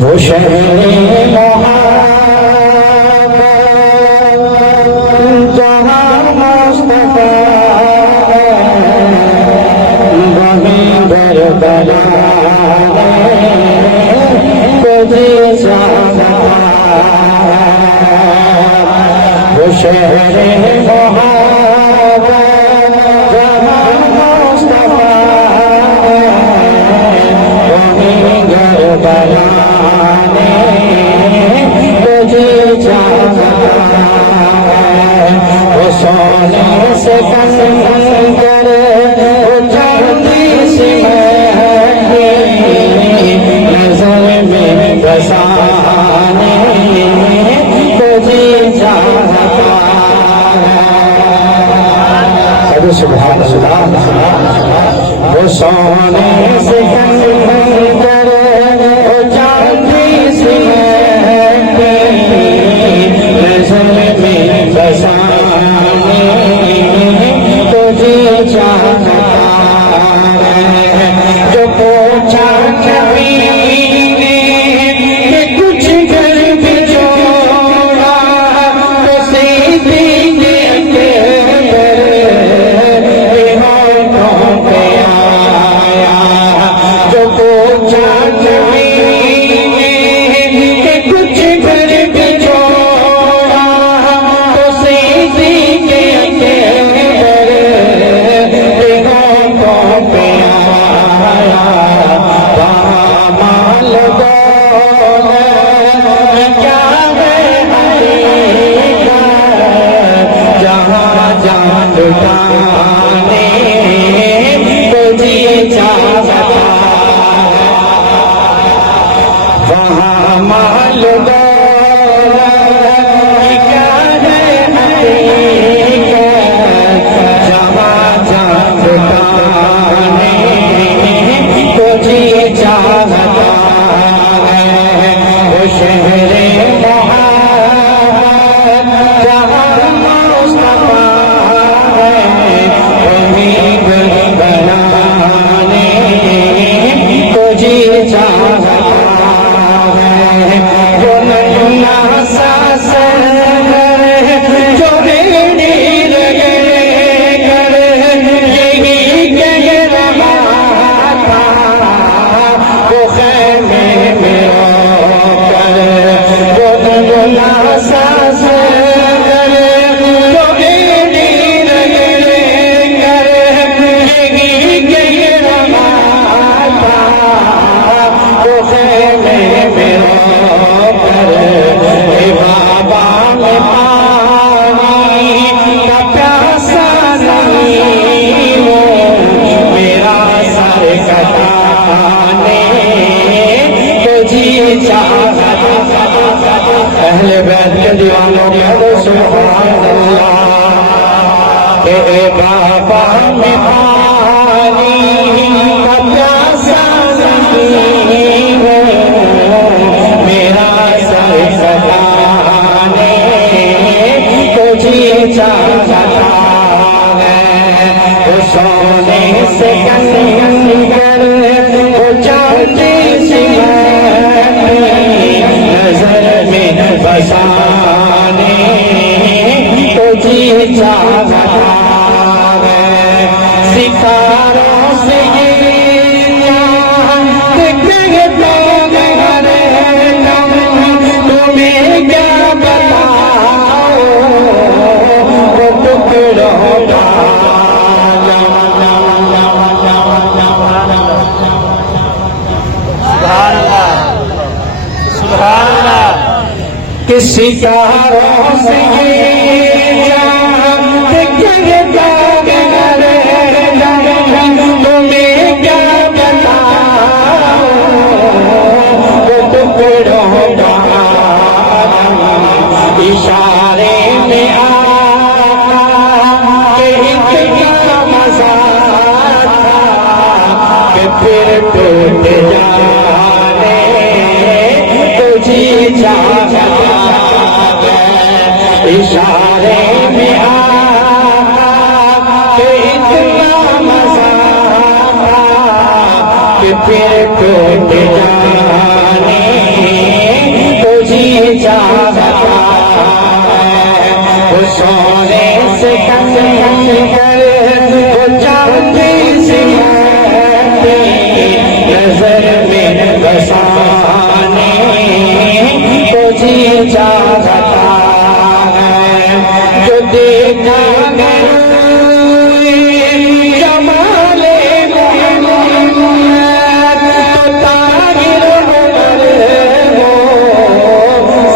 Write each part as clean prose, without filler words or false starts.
وہ شہر محبت جہاں مصطفیٰ ہے وہیں کربلا تجھے جانا وہ شہر محبت جہاں مصطفیٰ ہے وہیں کربلا تجھے جانا وہ سونے سے کنگر وہ چاندی سی نظر میں بسانے تجھے جانا سبحان اللہ وہ سونے سے کنگر وہ چاندی سی نظر میں بسانے تجھے چاہتا ہے جو پوچھا کبھی نے کہ کچھ گھر بھی چھوڑا تو سیدھی کے ہاتھوں پہ آیا جو پوچھا کبھی وہاں مال دولت کیا ہے حقیقت جہاں جان بتانے تجھے چاہتا ہے وہ شہر محبت جہاں مصطفیٰ ہے وہیں بنانے تجھے چاہتا جو نیا ساسر جو بیڑی لگے کر یہی کہہ رہا تھا وہ خیمے میں رو کر جو نیا ساسر جو بیڑی لگے کر یہی کہہ رہا تھا وہ خیمے میں بابا میں پانی کا پیاسا نہیں ہوں میرا سر کٹانے تجھے چاہتا اہل بیت کے دیوانوں کہو سبحان اللہ کہ اے بابا میں پانی کا پیاسا نہیں ہوں میرا سر کٹانے تجھے چاہتا ہے وہ سونے سے کنگر وہ چاندی سی نظر میں بسانے تجھے چاہتا ہے ستاروں سے کسی ستاروں سے تمہیں کیا بتاؤں وہ ٹکڑوں کا اشارے میں آقا کہ اتنا مزہ تھا کہ پھر ٹوٹ جانے تجھے چاہتا اشارے میں آقا کہ اتنا مزہ تھا کہ پھر ٹوٹ جانے سونے سے کم کر وہ چاہتی سکھاتی نظر میں بسانے کو جی چاہتا ہے جو دیکھا گیا جمال محمد تو طاہر عمر وہ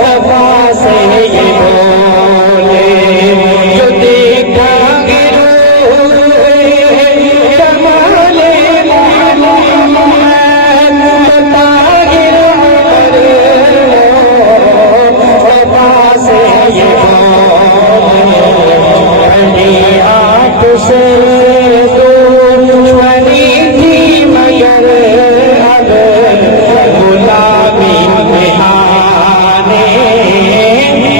صفا سے یہ بولے جو دیکھا گیا جمال محمد تو طاہر عمر وہ صفا سے یہ بولے بڑی آنکھ سے دشمنی تھی مگر اب غلامی میں آنے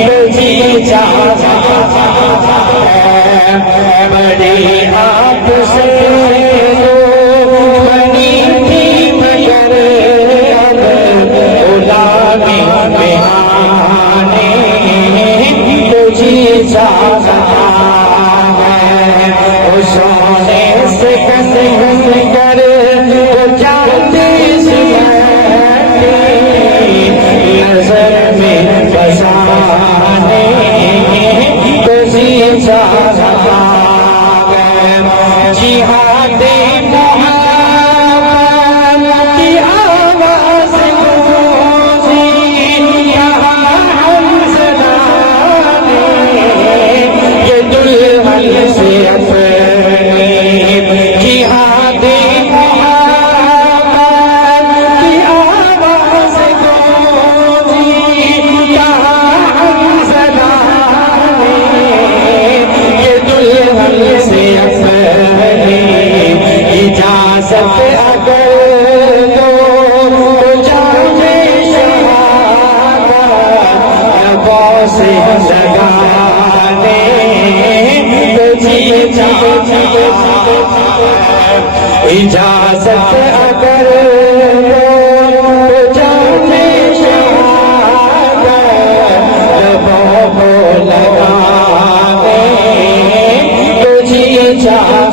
تجھے چاہتا ہے بڑی آنکھ سے دشمنی تھی مگر اب غلامی میں آنے تجھے چاہتا سونے سے کس کر وہ جاتی سکھاتی نظر میں بسانے تجھے چاہتا ہے جہاد محمد کی آواز گونجی یہاں ہم زدانے یہ دلہن سے جہاد محمد کی آواز گونجی یہاں ہم زدانے یہ دلہن سے اپنی اجازت اگر دو تو جامے شہادت لبوں سے لگانے تجھے چاہتا اجازت اگر تو جامے شہادت لبوں کو لگانے تجھے چاہتا